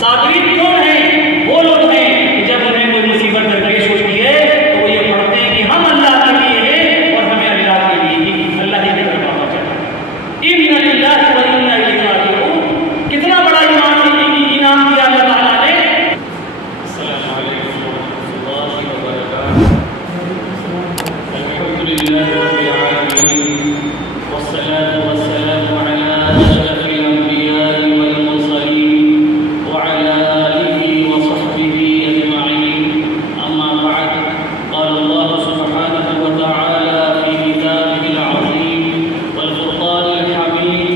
صابرین کون ہیں؟ وہ لوگ ہیں کہ جب انہیں کوئی مصیبت درپیش ہوتی ہے تو وہ یہ پڑھتے ہیں کہ ہم اللہ کے لیے ہیں اور ہمیں اللہ کے لیے ہی اللہ ہی کی طرف آنا چاہیے۔ اِنَّ لِلَّهِ وَإِنَّا إِلَيْهِ رَاجِعُونَ۔ کتنا بڑا انعام دیا اللہ تعالیٰ نے۔ السلام علیکم ورحمۃ اللہ وبرکاتہ۔ الحمد للہ رب العالمین والصلاة والسلام على أشرف الأنبياء والمرسلين وعلى آله وصحبه أجمعين، أما بعد، قال الله سبحانه وتعالى في كتابه العظيم والفرقان الحميد: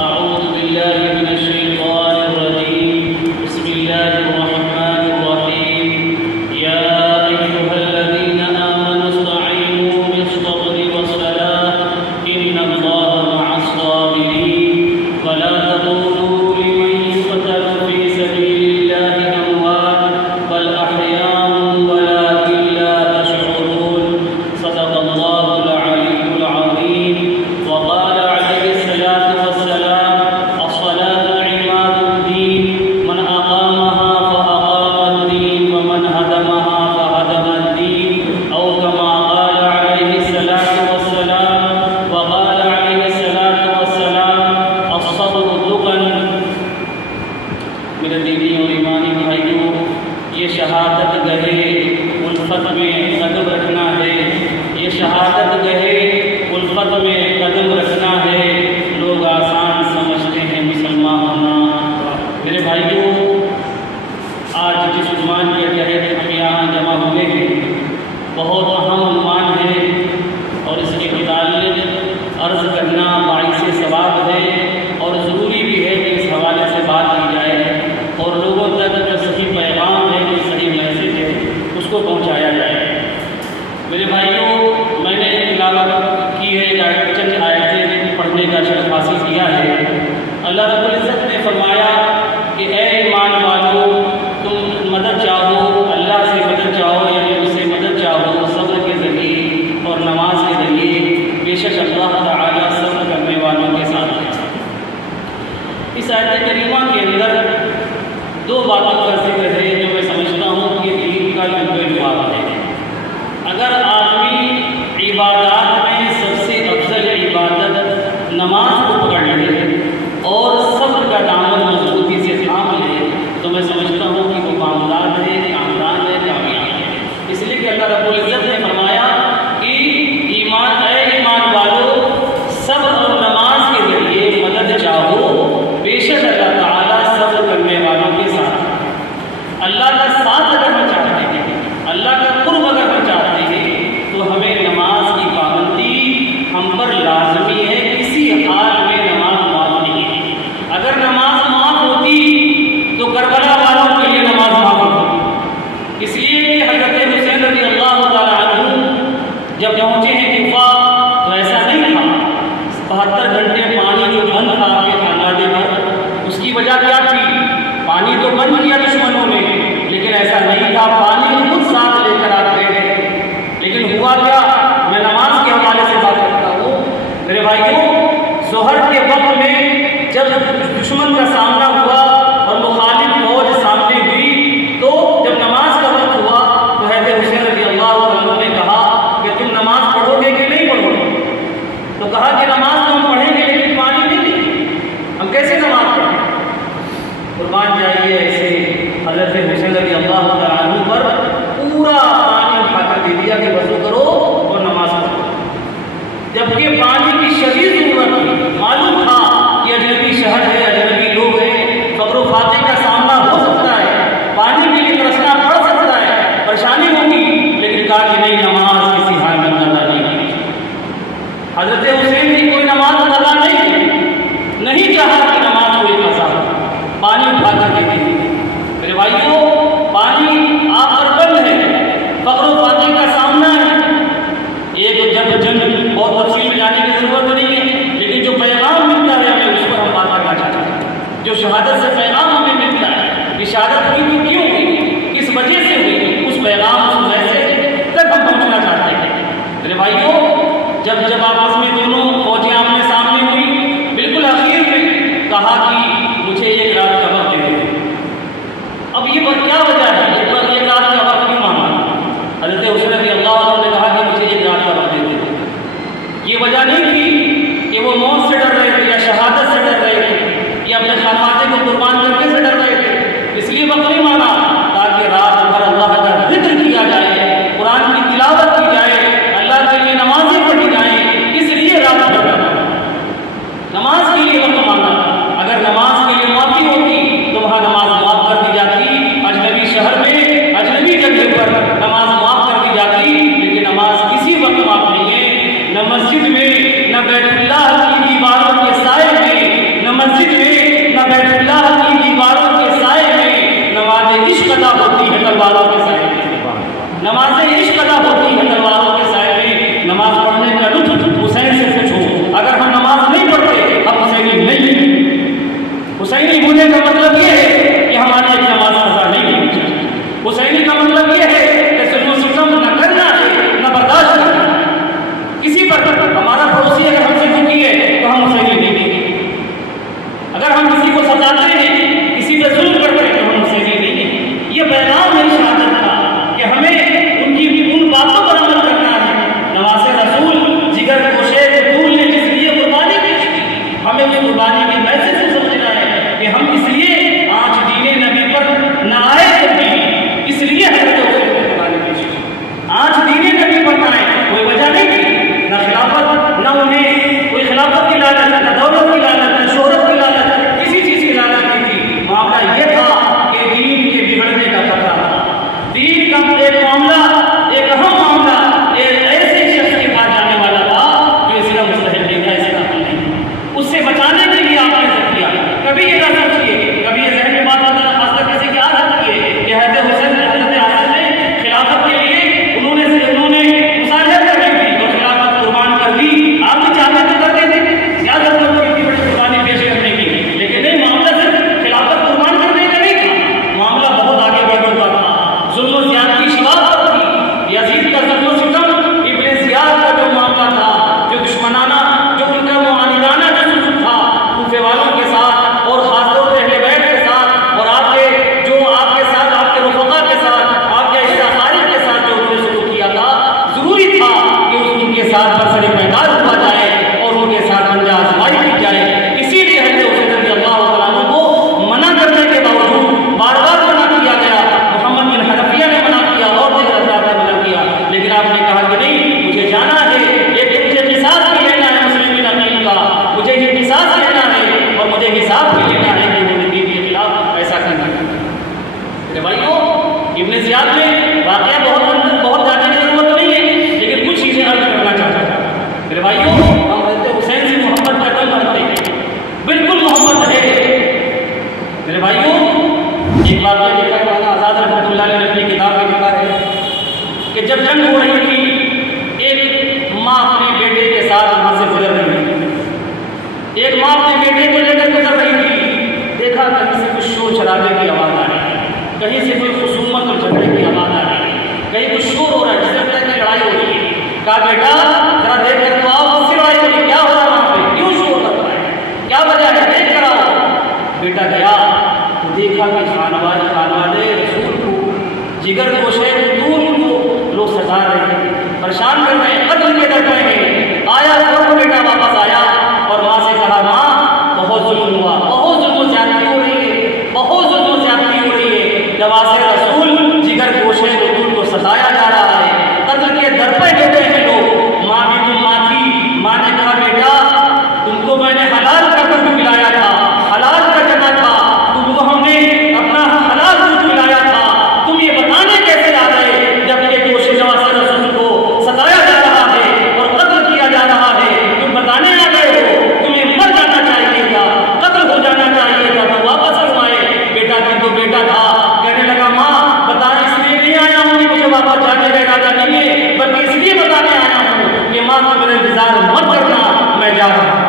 أعوذ بالله من الشيطان الرجيم، بسم الله الرحمن الرحيم، يا أيها الذين آمنوا استعينوا بالصبر والصلاة إن الله مع الصابرين، ولا تقولوا لمن يقتل في سبيل الله أموات بل أحياء ولكن لا تشعرون، صدق الله العلي العظيم، وقال عليه الصلاة والسلام: الصلاة عماد الدين، من أقامها فأقام الدين ومن هدمها فهدم الدين، أو كما قال عليه الصلاة والسلام. وقال عليه الصلاة والسلام: الصبر ضغن. میرے دینی اور ایمانی بھائیوں، یہ شہادت گہے الفت میں قدم رکھنا ہے، یہ شہادت گہے الفت میں قدم رکھنا ہے۔ لوگ آسان سمجھتے ہیں مسلمان ہونا۔ میرے بھائیوں، آج جس عنوان کے تحت ہم یہاں جمع ہوئے ہیں بہت اہم عنوان ہے، اور اس کے متعلق عرض کرنا باعث ثواب ہے اور ضروری بھی ہے کہ اس حوالے سے بات کی جائے اور لوگوں تک جو صحیح پیغام ہے، جو صحیح میسیج ہے، اس کو پہنچایا جائے۔ میرے بھائیوں، میں نے تلاوت کی ہے، چند آیتیں پڑھنے کا شرف حاصل کیا ہے۔ اللہ رب العزت نے فرمایا کہ اے ایمان والو، تم مدد چاہو، اللہ سے مدد چاہو، یعنی اس سے مدد چاہو صبر کے ذریعے اور نماز کے ذریعے، بے شک اللہ تعالیٰ صبر کرنے والوں کے ساتھ ہے۔ اس آیت کریمہ کے اندر دو باتوں کا ذکر ہے جو میں سمجھتا ہوں کہ دین کا لبِ بات ہے۔ اگر آدمی عبادات میں سب سے افضل عبادت نماز کو پکڑ لے اور صبر کا دامن مضبوطی سے تھام لے تو میں سمجھتا ہوں کہ وہ کامیاب ہے، کامران ہے، کامیاب ہے۔ اس لیے کہ اللہ رب العزت نے فرمایا کہ اے ایمان والو، صبر اور نماز کے ذریعے مدد چاہو، بے شک اللہ تعالیٰ صبر کرنے والوں کے ساتھ۔ اللہ کا ساتھ اگر ہم چاہتے ہیں، اللہ کا قرب اگر ہم چاہتے ہیں، تو ہمیں نماز کی پابندی ہم پر لازمی ہے، کسی حال میں نماز معاف نہیں ہے۔ اگر نماز معاف ہوتی تو کربلا والوں کے لیے نماز معاف ہوتی، اس لیے کہ حضرت حسین رضی اللہ تعالیٰ عنہ جب پہنچے ہیں کوفہ تو ایسا نہیں تھا 72 گھنٹے پانی جو بند تھا آپ کے خانادے پر، اس کی وجہ کیا تھی؟ پانی تو بند کیا دشمنوں نے، لیکن ایسا نہیں تھا، پانی خود ساتھ لے کر آتے ہیں۔ لیکن ہوا کیا؟ میں نماز کے حوالے سے بات کرتا ہوں میرے بھائیوں۔ ظہر کے وقت میں جب دشمن کا سامنا ہوا اور مخالف فوج سامنے ہوئی، تو جب نماز کا وقت ہوا تو حضرت حسین رضی اللہ عنہ نے کہا کہ تم نماز پڑھو گے کہ نہیں پڑھو گے؟ تو کہا کہ نماز تو ہم پڑھیں گے لیکن پانی نہیں، ہم کیسے نماز پڑھیں؟ قربان جائیے، ایسے حضرت حسین رضی اللہ عنہ پر پورا پانی اٹھا کر دے دیا کہ وضو کرو اور نماز پڑھو، جبکہ پانی کی شدید ضرورت تھی۔ معلوم تھا کہ اجنبی شہر ہے، اجنبی لوگ ہیں، فقر و فاقے کا سامنا ہو سکتا ہے، پانی کے لیے ترسنا پڑ سکتا ہے، پریشانی ہوگی، لیکن کہا کہ نہیں، نماز کسی حال میں قضا نہیں کی۔ حضرت حسین کی کوئی نماز قضا نہیں چاہا کہ نماز کوئی قضا ہو، پانی اٹھا کر دے دی۔ میرے بھائیوں، پانی آپ پر بند ہے، فقر و فاقے کا سامنا ہے۔ ایک جب جنگ بہت تفصیل میں جانے کی ضرورت نہیں ہے، لیکن جو پیغام ملتا ہے ہمیں اس پر ہم بات کرنا چاہتے ہیں۔ جو شہادت سے پیغام ہمیں ملتا ہے، یہ شہادت ہوئی تو کیوں ہوئی، کس وجہ سے ہوئی، اس پیغام اس میسیج تک ہم پہنچنا چاہتے ہیں۔ میرے بھائیوں، جب آپس میں دونوں فوجیں آمنے سامنے ہوئی، بالکل اخیر میں کہا کہ مجھے ایک رات کا وقت دے دو۔ ابن زیاد میں واقعہ بہت جانے کی ضرورت نہیں ہے، لیکن کچھ چیزیں عرض کرنا چاہتا ہوں میرے بھائیوں۔ ہم حضرت حسین سے محبت کا دل بھرتے ہیں، بالکل محبت ہے میرے بھائیوں۔ ایک واقعہ لکھا ہے مولانا آزاد رحمۃ اللہ علیہ نے اپنی کتاب میں لکھا ہے کہ جب جنگ ہو رہی تھی، ایک ماں اپنے بیٹے کے ساتھ وہاں سے گزر رہی تھی، ایک ماں اپنے بیٹے کو لے کر گزر رہی تھی، دیکھا کہیں سے کچھ شور شرابے کی آواز آ رہی ہے، کہیں سے کوئی خصومت اور جھگڑے کی آواز آ رہی ہے، کہیں کچھ شور ہو رہا ہے، جس طرح کی لڑائی ہو رہی ہے۔ کہا بیٹا ذرا دیکھ کر تو آؤ، کس سے لڑائی ہو رہی ہے، کیا ہو رہا ہے وہاں پہ، کیوں شور کر رہا ہے، کیا وجہ ہے، دیکھ کر آؤ۔ بیٹا گیا تو دیکھا کہ خانوادے رسول کو، جگر گوشے بطول کو لوگ سجا رہے ہیں، پریشان کر رہے ہیں، قتل کے در پہ ہیں۔ آیا تو بیٹا واپس آیا اور ماں سے کہا ماں بہت ظلم ہوا، بہت ظلم و زیادتی ہو رہی ہے، بہت ظلم و زیادتی ہو رہی ہے، نواسے رسول جگر گوشے بطول کو سجایا جا رہا ہے، قتل کے در پہ ہوتے ہیں لوگ۔ ماں بھی تو ماں تھی، ماں نے کہا بیٹا تم کو میں نے حلال کا دودھ پلایا تھا، حلال کا جنا تھا، تم کو ہم نے اپنا حلال دودھ پلایا تھا، تم یہ بتانے کیسے آ گئے جب یہ گوشے نواسے رسول کو سجایا جا رہا ہے اور قتل کیا جا رہا ہے، تم بتانے آ گئے ہو، تمہیں مر جانا چاہیے تھا، قتل ہو جانا چاہیے تھا، تو واپس کیوں آئے؟ بیٹا بھی تو بیٹا تھا، کہنے لگا ماں بتا اس لیے نہیں آیا ہوں کہ مجھے واپس جانے کا ارادہ نہیں ہے، بلکہ اس لیے بتانے آیا ہوں کہ ماں کا میرا انتظار مت کرنا، میں جا رہا ہوں۔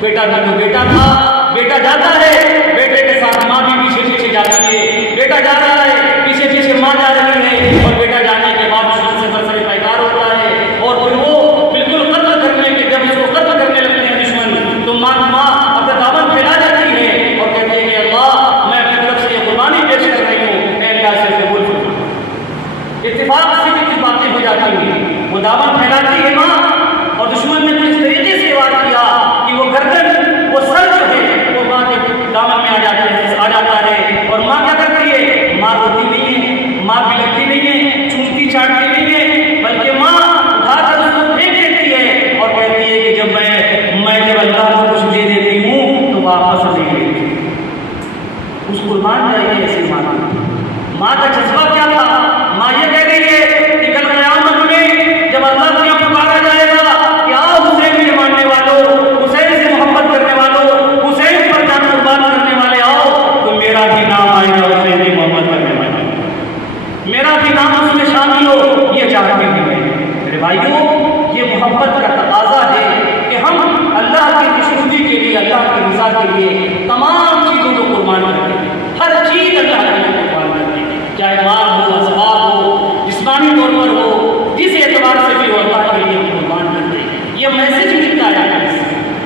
بیٹا بھی تو بیٹا تھا، بیٹا جاتا ہے، بیٹے کے ساتھ ماں بھی پیچھے پیچھے جاتی ہے، بیٹا جا رہا ہے، پیچھے پیچھے ماں جا رہی ہے، اور بیٹا جانے کے بعد دشمن سے برسر پیکار ہوتا ہے، اور پھر وہ بالکل قتل کرنے کے جب اس کو قتل کرنے لگتے ہیں دشمن، تو ماں اپنا دامن پھیلا جاتی ہے اور کہتے ہیں کہ اللہ میں اپنی طرف سے یہ قربانی پیش کر رہی ہوں، اے اللہ سے قبول فرما۔ اتفاق سے کچھ باتیں ہو جاتی ہیں، وہ دامن پھیلاتی ہے ماں، اور دشمن نے کچھ طریقے سے وار کیا کہ وہ گردن، وہ سر جو ہے وہ ماں کے دامن میں آ جاتا ہے، اور ماں کیا کرتی ہے؟ ماں روتی نہیں ہے، ماں بلکتی نہیں ہے، چومتی چاٹتی نہیں ہے، بلکہ ماں اٹھا کر اس کو پھینک دیتی ہے اور کہتی ہے کہ جب میں جب اللہ کو کچھ دے دیتی ہوں تو واپس نہیں لیتی۔ اس قربان جائے گی ایسی ماں کا جذبہ کیا تھا؟ ماں یہ کہہ رہی ہے کہ کل قیامت میں جب اللہ کے یہاں پکارا جائے گا کہ آؤ حسین کے ماننے والوں، حسین سے محبت کرنے والوں، حسین پر جان قربان کرنے والے آؤ، تو میرا بھی نام آئے گا حسین کی محبت کرنے والے، میرا بھی نام اس میں شامل ہو، یہ چاہتے ہیں میرے بھائیوں۔ یہ محبت کا تقاضا ہے کہ ہم اللہ کی خوشنودی کے لیے، اللہ کی رضا کے لیے تمام چیزوں کو قربان کرتے ہیں، ہر چیز اللہ کے لیے قربان کرتے ہیں، چاہے مال ہو، اسباب ہو، جسمانی طور پر ہو، جس اعتبار سے بھی ہو، اللہ کے لیے قربان کرتے ہیں۔ یہ میسج ملتا ہے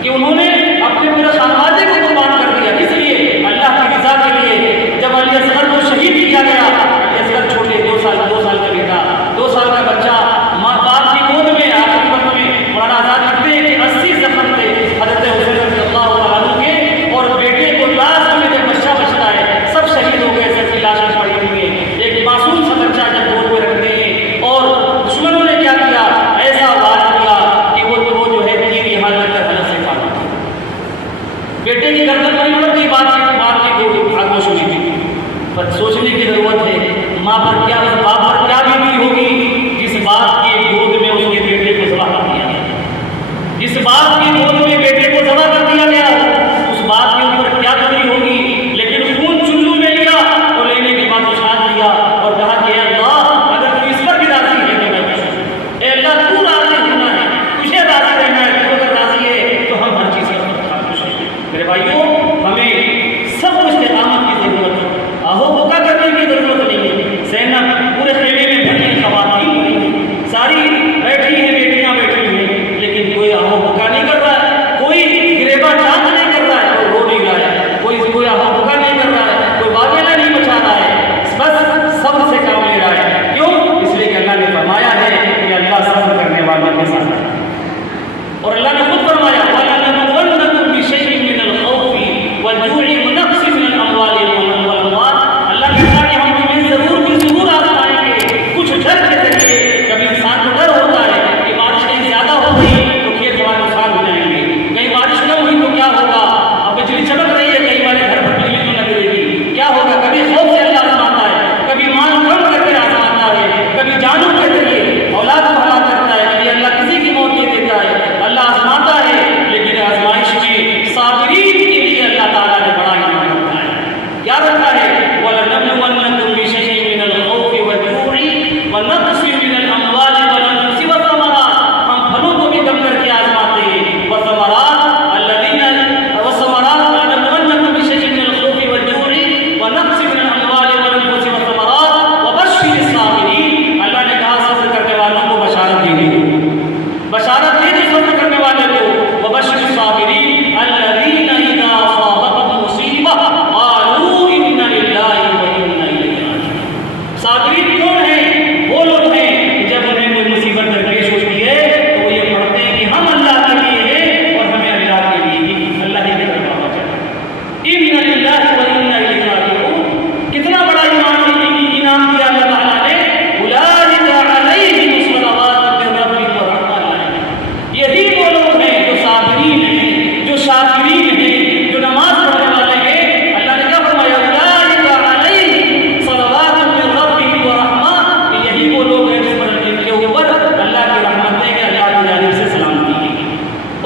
کہ انہوں نے اپنے پورے خانوادے کو قربان کر دیا، اس لیے اللہ کی رضا کے لیے۔ جب علی اصغر کو شہید کیا گیا، علی اصغر چھوٹے 2 سال کا بیٹا، 2 سال کا بچہ، ماں باپ کی گود میں، آخری وقت میں مولانا آزاد لکھتے ہیں کہ 80 زخم تھے حضرت حسین رضی اللہ عنہ کے، اور بیٹے کو لاسٹ میں جب بچہ بچتا ہے، سب شہید ہو گئے، سب کی لاشیں پڑی ہوئی ہیں، ایک معصوم سا بچہ جب گود میں رکھتے ہیں، اور دشمنوں نے کیا کیا؟ ایسا وار کیا کہ وہ جو ہے تیر یہاں لگ کر حلق سے کھاتا، بیٹے کی گردن نہیں پڑتی، باپ کی گود خاموش ہوئی تھی۔ پر سوچنے کی ضرورت ہے ماں پر کیا، اس باپ پر کیا بیتی ہوگی جس باپ کی گود میں اس کے بیٹے کو ذبح کر دیا گیا، جس باپ کی گود میں بیٹے کو ذبح کر دیا گیا، اس باپ کے اوپر کیا گزری ہوگی؟ لیکن خون چلو میں لیا اور لینے کے بعد اچھال دیا اور کہا کہ اے اللہ اگر تو اس پر بھی راضی ہے تو میں خوش ہوں، اے اللہ تو راضی ہونا ہے، تجھے راضی رہنا ہے، تو اگر راضی ہے تو ہم ہر چیز کا خوش ہیں۔ میرے بھائیوں ہمیں سب استقامت کی ضرورت ہے، آہو بکا کرنے کی ضرورت نہیں ہے، زینب کیا رکھا ہے؟ وَلَنَبْلُوَنَّكُمْ بِشَيْءٍ مِّنَ الْخَوْفِ وَالْجُوعِ وَنَقْصٍ مِّنَ الْأَمْوَالِ وَالْأَنفُسِ وَالثَّمَرَاتِ، ہم پھلوں کو بھی کم کر کے آزماتے ہیں، وَالثَّمَرَاتِ وَلَنَبْلُوَنَّكُمْ بِشَيْءٍ مِّنَ الْخَوْفِ وَالْجُوعِ وَنَقْصٍ مِّنَ الْأَمْوَالِ وَالْأَنفُسِ وَالثَّمَرَاتِ وَبَشِّرِ الصَّابِرِينَ۔ اللہ نے کہا صبر کرنے والوں کو بشارت دے دی، بشارت دے دی صبر کرنے والے کو، وَبَشِّرِ الصَّابِرِينَ الَّذِينَ إِذَا أَصَابَتْهُم مُّصِيبَةٌ قَالُوا إِنَّ لِلَّهِ وَإِنَّا إِلَيْهِ رَاجِعُونَ۔ صابرین کون ہیں؟ وہ لوگ ہیں کہ جب انہیں کوئی مصیبت درپیش ہوتی ہے تو وہ یہ پڑھتے ہیں کہ ہم اللہ کے لیے ہیں اور ہمیں اللہ کے لیے ہی، اللہ ہی کی طرف آنا چاہیے۔ إِنَّ لِلَّهِ وَإِنَّا إِلَيْهِ رَاجِعُونَ، کتنا بڑا انعام دیا اللہ تعالیٰ نے، أُولَٰئِكَ عَلَيْهِمْ صَلَوَاتٌ مِّن رَّبِّهِمْ وَرَحْمَةٌ، یہی وہ لوگ ہیں جو صابرین ہیں، جو شاکرین ہیں، جو نماز پڑھنے والے ہیں۔ اللہ نے کیا فرمایا؟ أُولَٰئِكَ عَلَيْهِمْ صَلَوَاتٌ مِّن رَّبِّهِمْ وَرَحْمَةٌ، کہ یہی وہ لوگ ہیں جن کے اوپر اللہ کی رحمتیں ہیں، اللہ کی جانب سے سلامتی ہے،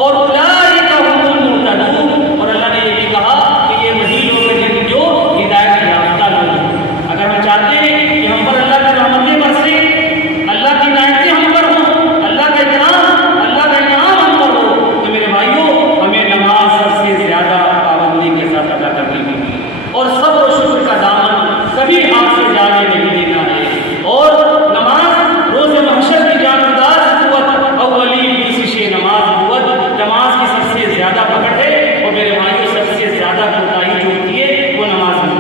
اور أُولَٰئِكَ هُمُ الْمُهْتَدُونَ، اور اللہ نے یہ بھی کہا کہ یہ وہی لوگ ہیں جو ہدایت یافتہ لوگ ہیں۔ اگر ہم چاہتے ہیں کہ ہم پر اللہ کی رحمتیں برسیں، اللہ کی عنایتیں ہم پر ہوں، اللہ کا انعام ہم پر ہو، تو میرے بھائیوں ہمیں نماز سب سے زیادہ پابندی کے ساتھ ادا کرنی ہوگی، اور صبر و شکر کا دامن کبھی ہاتھ سے جانے نہیں دینا ہے، اور نماز روز محشر کی جانبدار قوت، اولین دوسری شے نماز قوت، نماز کی سب سے زیادہ پکڑ ہے، اور میرے بھائیوں سب سے زیادہ کوتاہی جو ہوتی ہے وہ نماز میں۔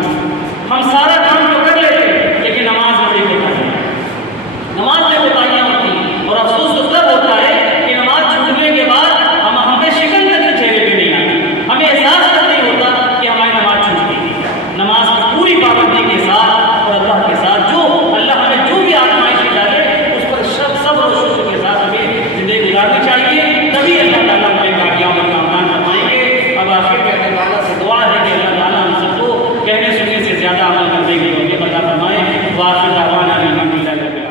ہم سارا کام تو کر لیتے ہیں لیکن نماز میں کوتاہی ہوتی ہیں، اور افسوس تو تب ہوتا ہے کہ نماز چھوٹنے کے بعد ہم پہ شکن تک چہرے پہ نہیں آتی، ہمیں احساس تک نہیں ہوتا کہ ہماری نماز چھوٹ گئی۔ نماز کی پوری پابندی کے ساتھ اور اللہ کے ساتھ جو اللہ ہمیں جو بھی آزمائش ڈالے اس پر صبر و شکر کے ساتھ ہمیں زندگی گزارنی چاہیے، تبھی اللہ تعالیٰ ہمیں کامیاب اور کامران فرمائیں گے۔ اب آخر میں اللہ تعالیٰ سے دعا ہے کہ اللہ تعالیٰ ہم سب کو کہنے سننے سے زیادہ عمل کرنے کی توفیق عطا فرمائے۔ وآخر دعوانا الحمدللہ رب العالمین۔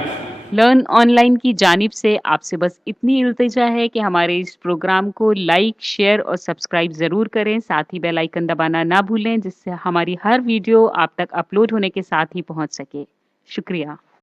لرن آن لائن کی جانب سے آپ سے بس اتنی التجا ہے کہ ہمارے اس پروگرام کو لائک، شیئر اور سبسکرائب ضرور کریں، ساتھ ہی بیل آئیکن دبانا نہ بھولیں جس سے ہماری ہر ویڈیو آپ تک اپلوڈ ہونے کے ساتھ ہی پہنچ سکے۔ شکریہ۔